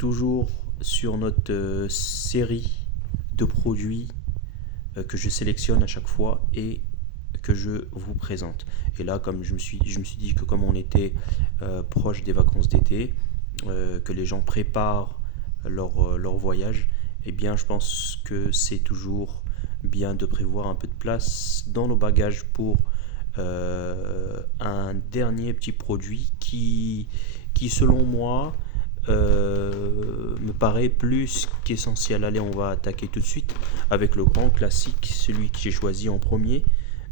toujours sur notre série de produits que je sélectionne à chaque fois et que je vous présente. Et là, comme je me suis dit que comme on était proche des vacances d'été, que les gens préparent leur voyage, eh bien je pense que c'est toujours bien de prévoir un peu de place dans nos bagages pour un dernier petit produit qui selon moi me paraît plus qu'essentiel. Allez, on va attaquer tout de suite avec le grand classique, celui que j'ai choisi en premier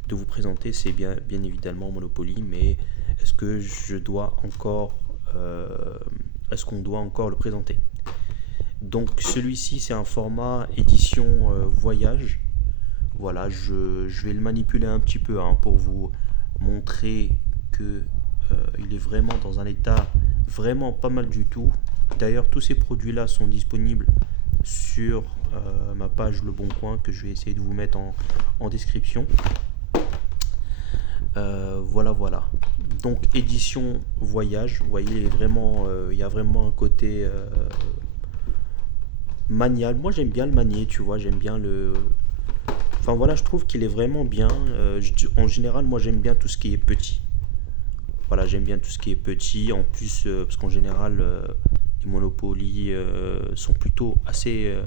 de vous présenter, c'est bien évidemment Monopoly, mais est-ce que je dois encore, est-ce qu'on doit encore le présenter? Donc celui-ci, c'est un format édition voyage. Voilà, je vais le manipuler un petit peu pour vous montrer que il est vraiment dans un état vraiment pas mal du tout. D'ailleurs, tous ces produits-là sont disponibles sur ma page Le Bon Coin que je vais essayer de vous mettre en description. Voilà. Donc édition voyage, vous voyez, il y a vraiment un côté manial. Moi j'aime bien le manier, tu vois, j'aime bien le. Enfin voilà, je trouve qu'il est vraiment bien. En général, moi j'aime bien tout ce qui est petit. Voilà, j'aime bien tout ce qui est petit. En plus, parce qu'en général, les Monopoly sont plutôt assez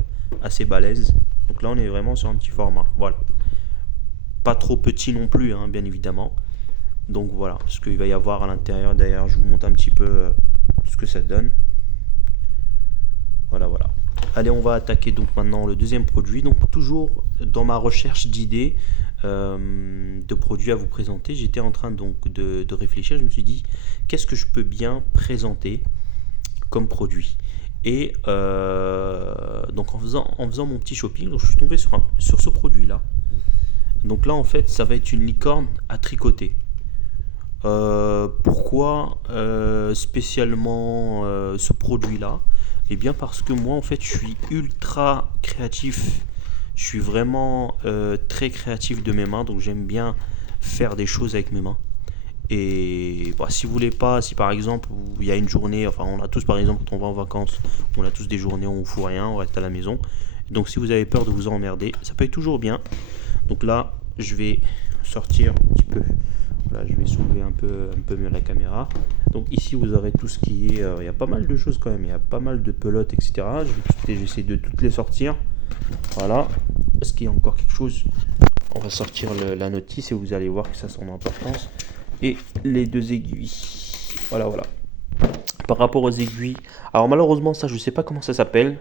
balèzes. Donc là, on est vraiment sur un petit format. Voilà. Pas trop petit non plus, bien évidemment. Donc voilà, ce qu'il va y avoir à l'intérieur. D'ailleurs, je vous montre un petit peu ce que ça donne. Voilà. Allez, on va attaquer donc maintenant le deuxième produit. Donc toujours dans ma recherche d'idées de produits à vous présenter, j'étais en train donc de réfléchir. Je me suis dit, qu'est-ce que je peux bien présenter comme produit? Et donc en faisant mon petit shopping, donc je suis tombé sur ce produit-là. Donc là, en fait, ça va être une licorne à tricoter. Pourquoi spécialement ce produit-là? Eh bien parce que moi en fait je suis ultra créatif, je suis vraiment très créatif de mes mains, donc j'aime bien faire des choses avec mes mains. Et si vous voulez pas, si par exemple il y a une journée, enfin on a tous par exemple quand on va en vacances, on a tous des journées où on fout rien, on reste à la maison. Donc si vous avez peur de vous emmerder, ça peut être toujours bien. Donc là je vais sortir un petit peu. Là, je vais soulever un peu mieux la caméra. Donc ici, vous aurez tout ce qui est... il y a pas mal de choses quand même. Il y a pas mal de pelotes, etc. Je vais essayer de toutes les sortir. Voilà. Est-ce qu'il y a encore quelque chose? On va sortir la notice et vous allez voir que ça a son importance. Et les deux aiguilles. Voilà. Par rapport aux aiguilles... Alors malheureusement, ça, je ne sais pas comment ça s'appelle.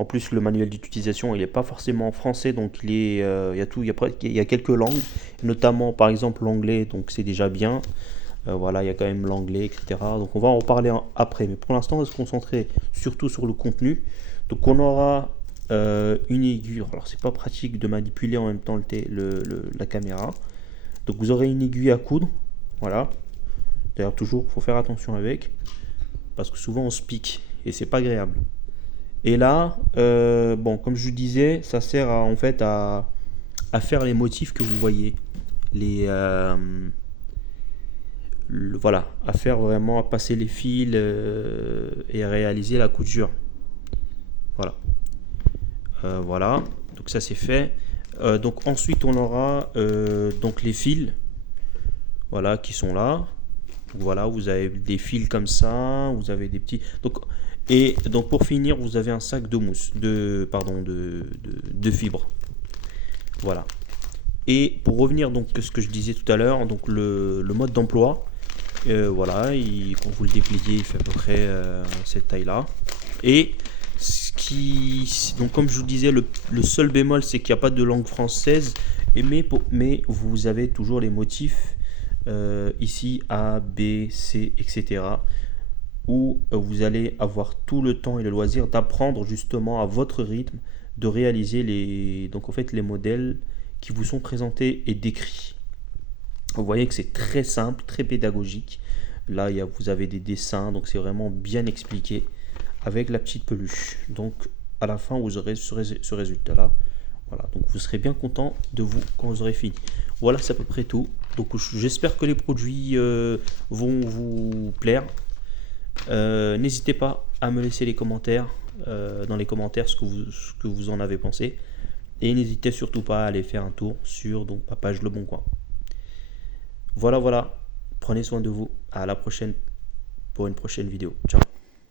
En plus, le manuel d'utilisation, il n'est pas forcément en français, donc il y a quelques langues, notamment par exemple l'anglais, donc c'est déjà bien. Voilà, il y a quand même l'anglais, etc. Donc on va en reparler après, mais pour l'instant, on va se concentrer surtout sur le contenu. Donc on aura une aiguille. Alors c'est pas pratique de manipuler en même temps la caméra. Donc vous aurez une aiguille à coudre, voilà. D'ailleurs toujours, il faut faire attention avec, parce que souvent on se pique et c'est pas agréable. Et là, comme je disais, ça sert en fait à faire les motifs que vous voyez. Voilà, à faire vraiment, à passer les fils et à réaliser la couture. Voilà, donc ça c'est fait. Donc ensuite on aura donc les fils, voilà, qui sont là. Donc, voilà, vous avez des fils comme ça, vous avez des petits. Et donc pour finir, vous avez un sac de mousse, de fibres. Voilà. Et pour revenir donc à ce que je disais tout à l'heure, donc le mode d'emploi, voilà, quand vous le dépliez, il fait à peu près cette taille-là. Et donc comme je vous disais, le seul bémol, c'est qu'il n'y a pas de langue française, mais vous avez toujours les motifs ici A, B, C, etc. où vous allez avoir tout le temps et le loisir d'apprendre justement à votre rythme de réaliser les modèles qui vous sont présentés et décrits. Vous voyez que c'est très simple, très pédagogique. Là, vous avez des dessins, donc c'est vraiment bien expliqué avec la petite peluche. Donc à la fin, vous aurez ce résultat-là. Voilà, donc vous serez bien content de vous quand vous aurez fini. Voilà, c'est à peu près tout. Donc j'espère que les produits vont vous plaire. N'hésitez pas à me laisser les commentaires, dans les commentaires ce que vous en avez pensé. Et n'hésitez surtout pas à aller faire un tour sur donc, ma page Le Bon Coin. Voilà, voilà. Prenez soin de vous. À la prochaine pour une prochaine vidéo. Ciao.